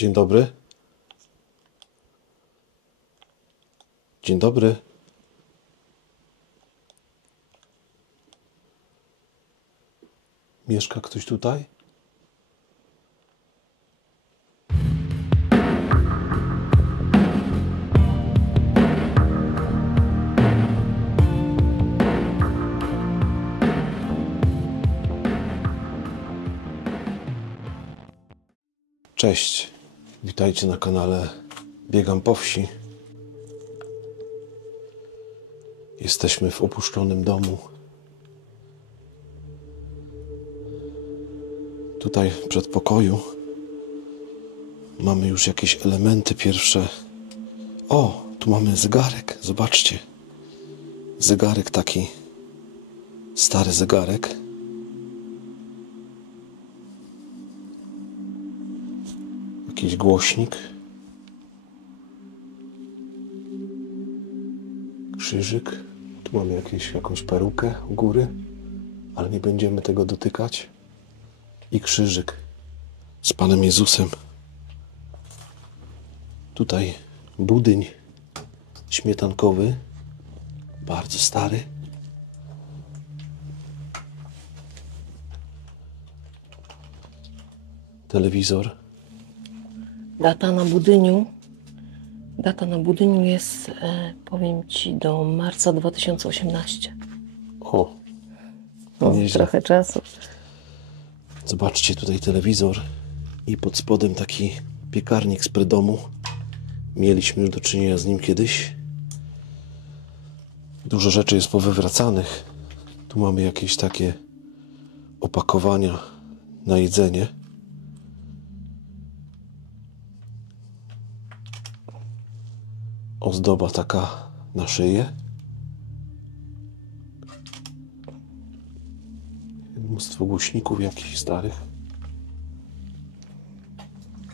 Dzień dobry. Dzień dobry. Mieszka ktoś tutaj? Cześć. Witajcie na kanale Biegam po wsi. Jesteśmy w opuszczonym domu. Tutaj w przedpokoju mamy już jakieś elementy pierwsze. O, tu mamy zegarek, zobaczcie. Zegarek taki, stary zegarek. Jakiś głośnik. Krzyżyk. Tu mamy jakąś perukę u góry, ale nie będziemy tego dotykać. I krzyżyk z Panem Jezusem. Tutaj budyń śmietankowy, bardzo stary. Telewizor. Data na budyniu jest, powiem Ci, do marca 2018. O, nieźle. Trochę czasu. Zobaczcie, tutaj telewizor i pod spodem taki piekarnik spred domu. Mieliśmy już do czynienia z nim kiedyś. Dużo rzeczy jest powywracanych. Tu mamy jakieś takie opakowania na jedzenie. Ozdoba taka na szyję. Mnóstwo głośników jakichś starych.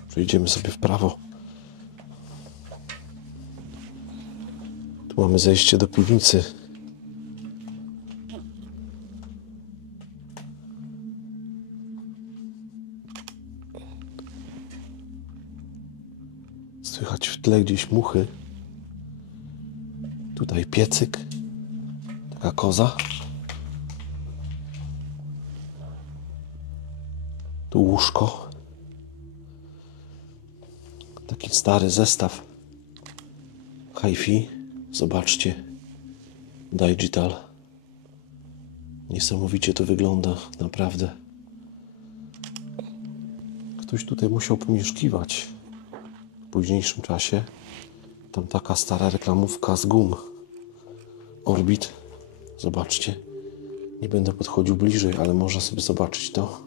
Przejdziemy sobie w prawo. Tu mamy zejście do piwnicy. Słychać w tle gdzieś muchy. Tutaj piecyk. Taka koza. Tu łóżko. Taki stary zestaw hi-fi. Zobaczcie. Digital. Niesamowicie to wygląda, naprawdę. Ktoś tutaj musiał pomieszkiwać w późniejszym czasie. Tam taka stara reklamówka z gum. Orbit. Zobaczcie. Nie będę podchodził bliżej, ale można sobie zobaczyć to.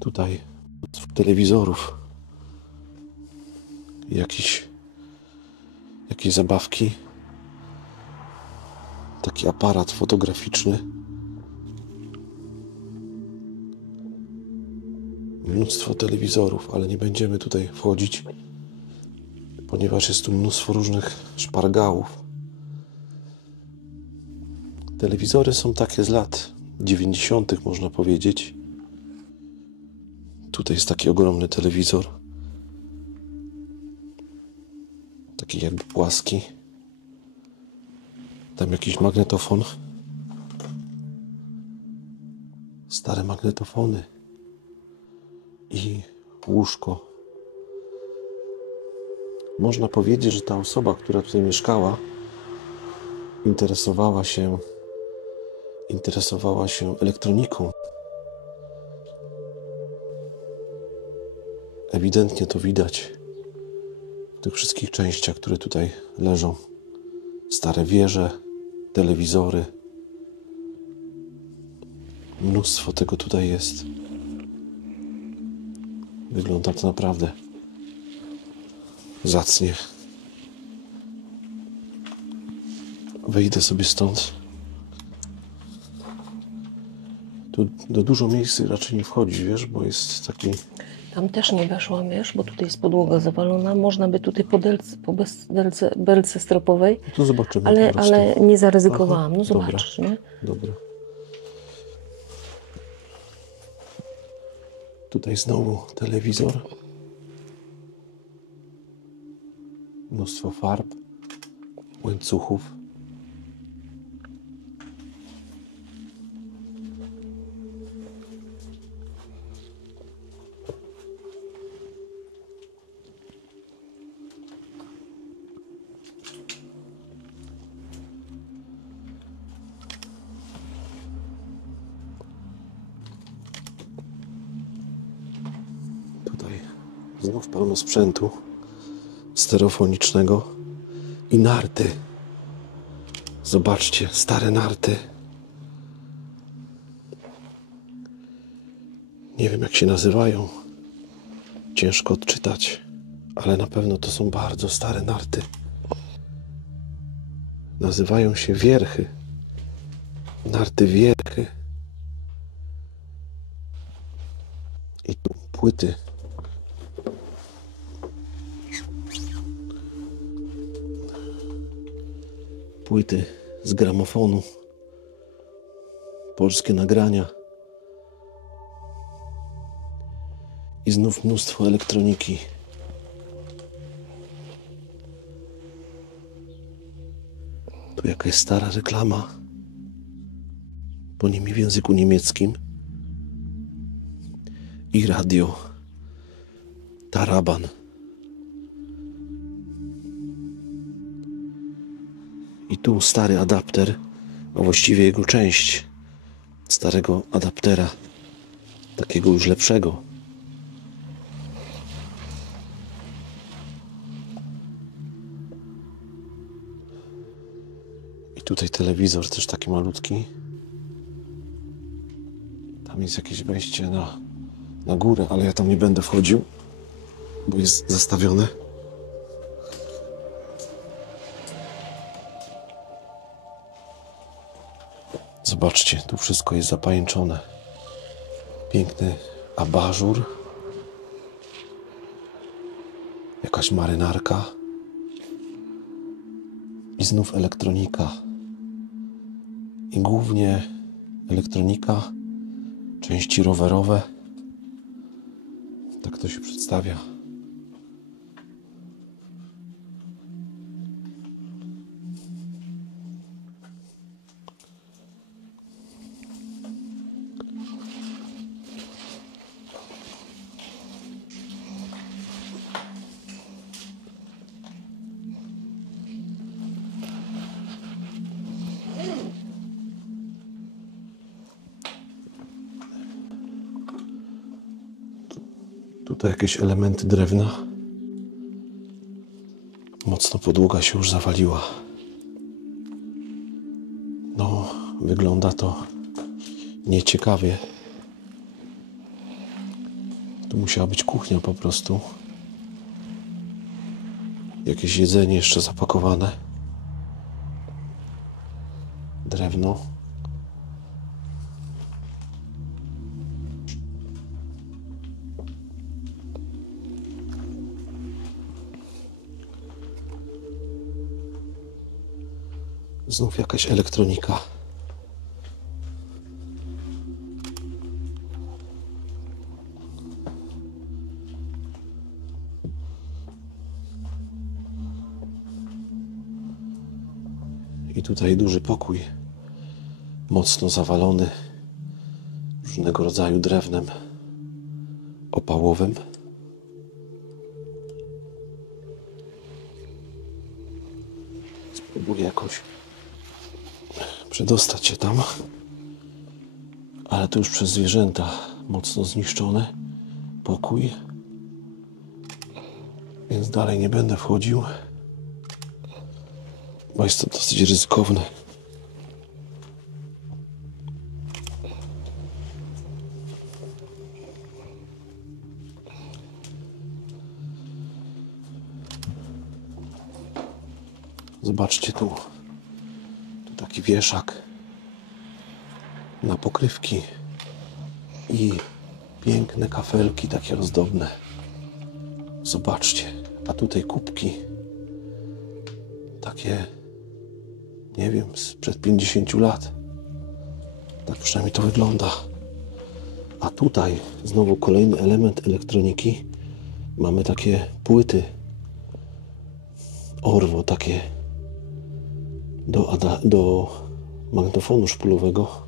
Tutaj telewizorów. Jakieś zabawki. Taki aparat fotograficzny. Mnóstwo telewizorów, ale nie będziemy tutaj wchodzić, ponieważ jest tu mnóstwo różnych szpargałów. Telewizory są takie z lat 90., można powiedzieć. Tutaj jest taki ogromny telewizor. Taki jakby płaski. Tam jakiś magnetofon. Stare magnetofony. I łóżko. Można powiedzieć, że ta osoba, która tutaj mieszkała, interesowała się elektroniką. Ewidentnie to widać w tych wszystkich częściach, które tutaj leżą. Stare wieże, telewizory. Mnóstwo tego tutaj jest. Wygląda to naprawdę zacnie. Wejdę sobie stąd. Tu do dużo miejsc raczej nie wchodzi, wiesz, bo jest taki Tam też nie weszłam, wiesz, bo tutaj jest podłoga zawalona. Można by tutaj po belce stropowej, To zobaczymy ale, po prostu. ale nie zaryzykowałam. Aha, No dobra. zobaczysz, nie? Dobra. Tutaj znowu telewizor. Mnóstwo farb, łańcuchów. Tutaj znów pełno sprzętu stereofonicznego i narty. Zobaczcie, stare narty. Nie wiem, jak się nazywają. Ciężko odczytać, ale na pewno to są bardzo stare narty. Nazywają się wierchy. Narty wierchy. I tu płyty. Płyty z gramofonu. Polskie nagrania. I znów mnóstwo elektroniki. Tu jakaś stara reklama. Po nimi w języku niemieckim. I radio. Taraban. I tu stary adapter, a właściwie jego część starego adaptera. Takiego już lepszego. I tutaj telewizor też taki malutki. Tam jest jakieś wejście na górę, ale ja tam nie będę wchodził, bo jest zastawione. Zobaczcie, tu wszystko jest zapajęczone. Piękny abażur. Jakaś marynarka. I znów elektronika. I głównie elektronika, części rowerowe. Tak to się przedstawia. Tutaj jakieś elementy drewna. Mocno podłoga się już zawaliła. No, wygląda to nieciekawie. Tu musiała być kuchnia po prostu. Jakieś jedzenie jeszcze zapakowane. Drewno. Znów jakaś elektronika. I tutaj duży pokój, mocno zawalony różnego rodzaju drewnem opałowym. Spróbuję jakoś przedostać się tam, ale to już przez zwierzęta mocno zniszczony pokój, więc dalej nie będę wchodził, bo jest to dosyć ryzykowne. Zobaczcie tu taki wieszak na pokrywki i Piękne kafelki, takie ozdobne. Zobaczcie. A tutaj kubki. Takie, nie wiem, sprzed 50 lat. Tak przynajmniej to wygląda. A tutaj znowu kolejny element elektroniki. Mamy takie płyty Orwo, takie do magnetofonu szpulowego.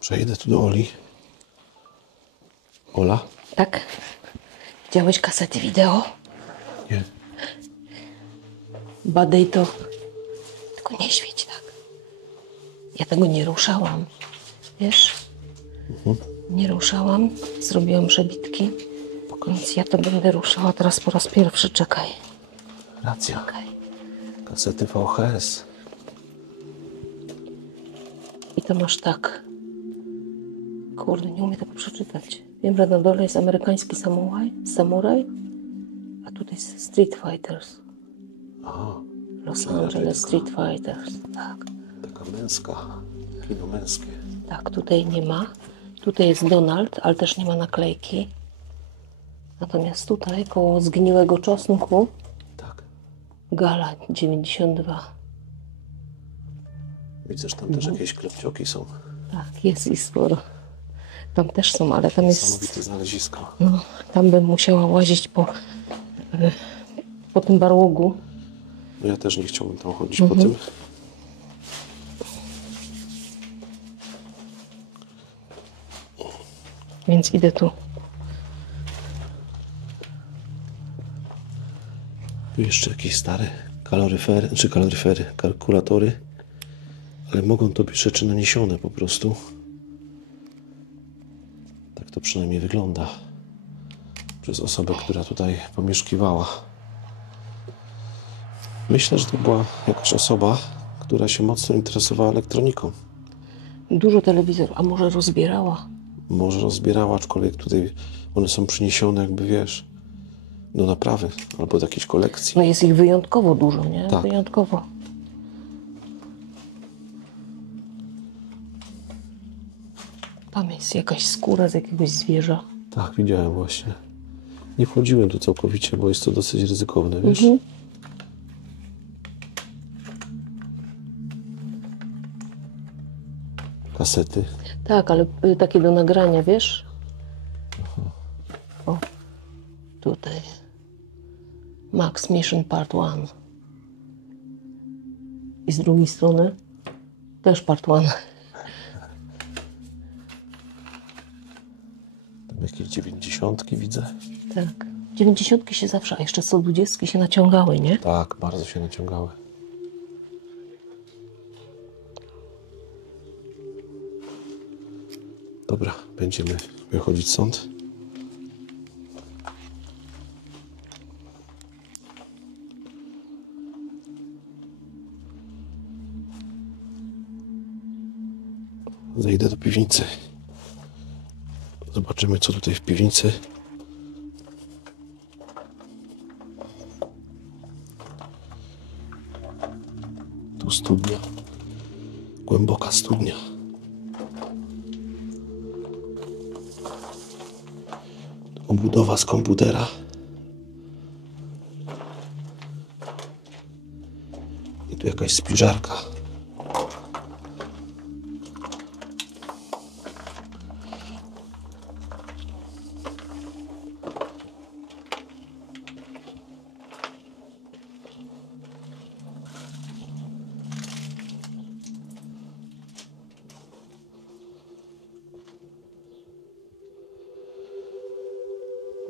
Przejdę tu do Oli. Ola? Tak? Widziałeś kasety wideo? Nie. Badaj to. Tylko nie świeć tak. Ja tego nie ruszałam. Wiesz? Nie ruszałam. Zrobiłam przebitki. Więc ja to będę ruszała teraz po raz pierwszy. Czekaj. Racja. Czekaj. Kasety VHS. I to masz tak. Kurde, nie umiem tego przeczytać. Wiem, że na dole jest amerykański samuraj, a tutaj jest Street Fighters. Aha. Los Czyli raczej Angeles taka- Street Fighters. Tak. Taka męska. Kino męskie. Tak, tutaj nie ma. Tutaj jest Donald, ale też nie ma naklejki. Natomiast tutaj, koło zgniłego czosnku, Tak. Gala 92. Widzę, że tam też jakieś klepcioki są. Tak, jest i sporo. Tam też są, ale tam jest... Niesamowite znalezisko. No, tam bym musiała łazić po tym barłogu. No ja też nie chciałbym tam chodzić po tym. Więc idę tu. Tu jeszcze jakieś stare kaloryfery, kalkulatory. Ale mogą to być rzeczy naniesione po prostu. Tak to przynajmniej wygląda. Przez osobę, która tutaj pomieszkiwała. Myślę, że to była jakaś osoba, która się mocno interesowała elektroniką. Dużo telewizorów, a może rozbierała? Może rozbierała, aczkolwiek tutaj one są przyniesione jakby, wiesz, do naprawy albo do jakiejś kolekcji. No jest ich wyjątkowo dużo, nie? Tak. Wyjątkowo. Tam jest jakaś skóra z jakiegoś zwierza. Tak, widziałem właśnie. Nie wchodziłem tu całkowicie, bo jest to dosyć ryzykowne, wiesz? Kasety. Tak, ale takie do nagrania, wiesz? O, tutaj. Max Mission Part 1. I z drugiej strony też Part 1. Tam jakieś 90 widzę. Tak. 90 się zawsze, a jeszcze 120 się naciągały, nie? Tak, bardzo się naciągały. Dobra, będziemy wychodzić stąd. Zejdę do piwnicy. Zobaczymy, co tutaj w piwnicy. Tu studnia. Głęboka studnia. Obudowa z komputera. I tu jakaś spiżarka.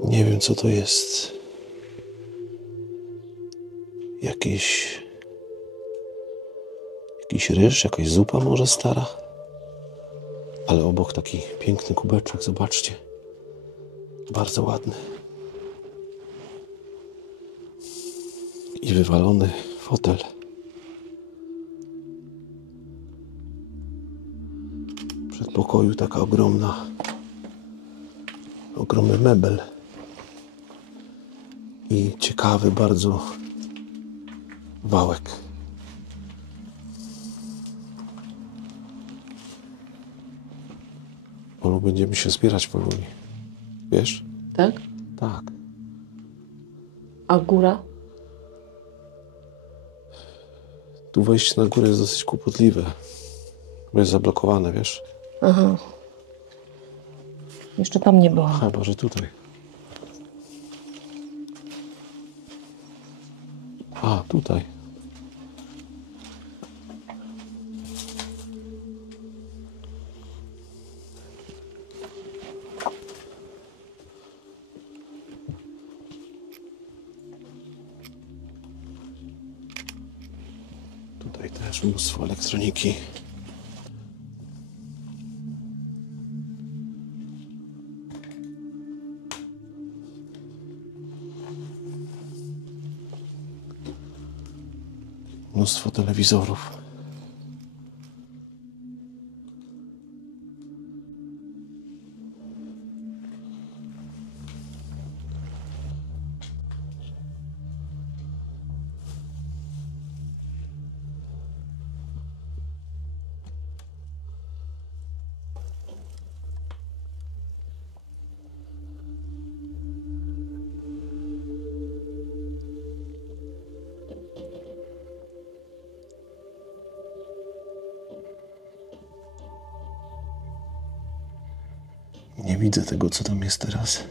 Nie wiem, co to jest. Jakiś ryż, jakaś zupa może stara. Ale obok taki piękny kubeczek, zobaczcie. Bardzo ładny. I wywalony fotel. W przedpokoju taka ogromny mebel. i ciekawy bardzo wałek. Olu, będziemy się zbierać powoli. Wiesz? Tak? Tak. A góra? Tu wejście na górę jest dosyć kłopotliwe. Bo jest zablokowane, wiesz? Aha. Jeszcze tam nie byłam. Chyba, że tutaj. A, tutaj. Tutaj też mnóstwo elektroniki. Mnóstwo telewizorów. Nie widzę tego, co tam jest teraz.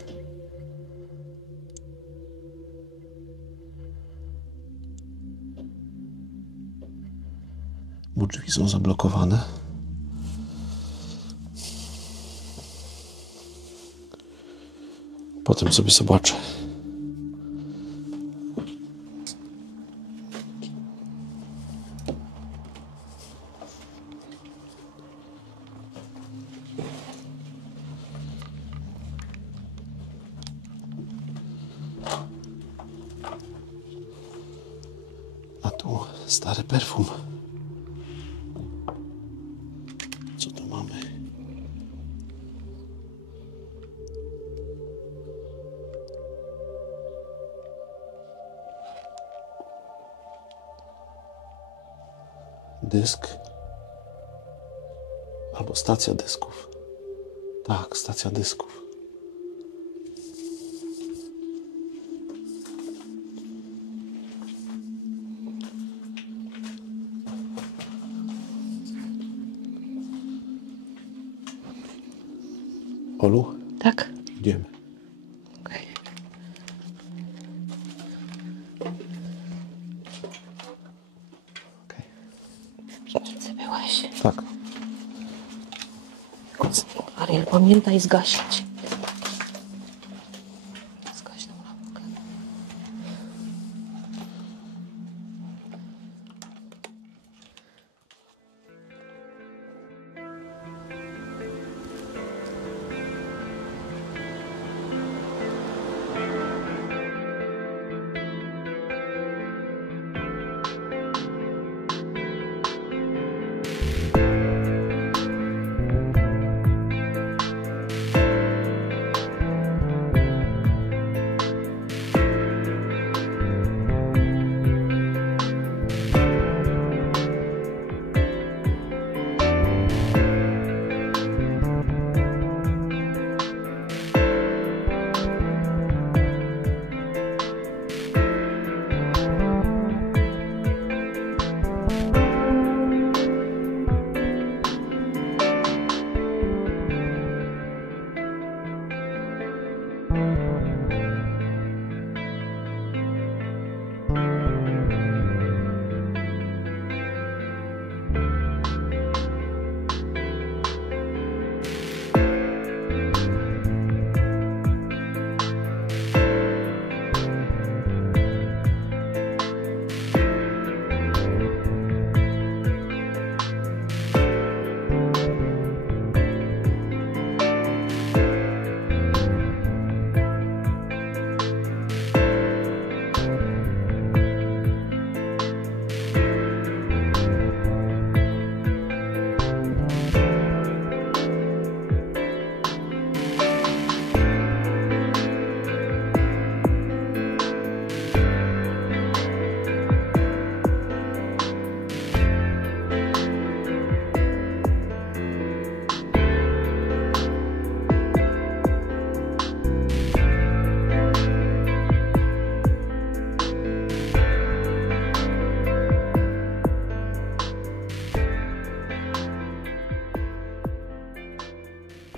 Bo drzwi są zablokowane. Potem sobie zobaczę. A tu stary perfum. Co tu mamy? Dysk. Albo stacja dysków. Tak, stacja dysków. Olu, Tak? idziemy. Okej. Okay. Gdzie byłeś? Tak. Ariel, pamiętaj zgasić. Zgaś tą lampkę.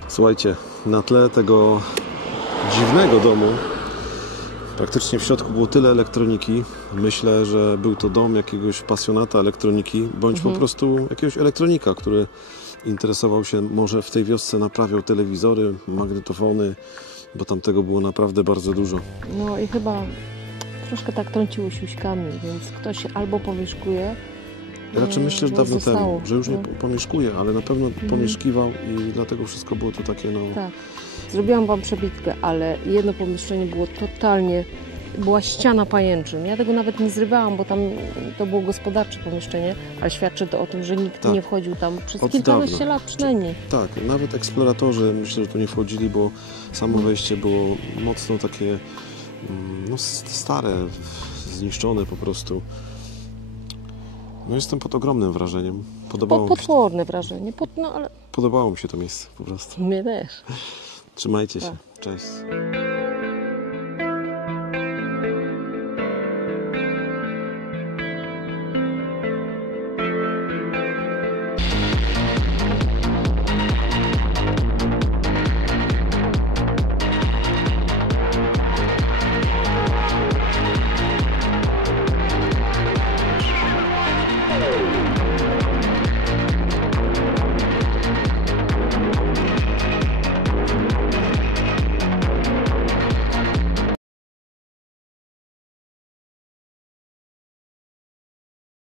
Słuchajcie, na tle tego dziwnego domu praktycznie w środku było tyle elektroniki. Myślę, że był to dom jakiegoś pasjonata elektroniki, bądź po prostu jakiegoś elektronika, który interesował się, może w tej wiosce naprawiał telewizory, magnetofony, bo tam tego było naprawdę bardzo dużo. No i chyba troszkę tak trąciło siuśkami, więc ktoś albo pomieszkuje. Raczej myślę, że bo dawno zostało. temu, że już nie No. pomieszkuje, ale na pewno pomieszkiwał i dlatego wszystko było to takie, no... Tak. Zrobiłam wam przebitkę, ale jedno pomieszczenie było totalnie... Była ściana pajęczyn. Ja tego nawet nie zrywałam, bo tam to było gospodarcze pomieszczenie, ale świadczy to o tym, że nikt Tak. nie wchodził tam przez Od kilkanaście dawna. lat przynajmniej. Tak, nawet eksploratorzy myślę, że tu nie wchodzili, bo samo wejście było mocno takie no, stare, zniszczone po prostu. No jestem pod ogromnym wrażeniem. Potworne wrażenie, no ale Podobało mi się to miejsce po prostu. mnie też. Trzymajcie się. Tak. Cześć.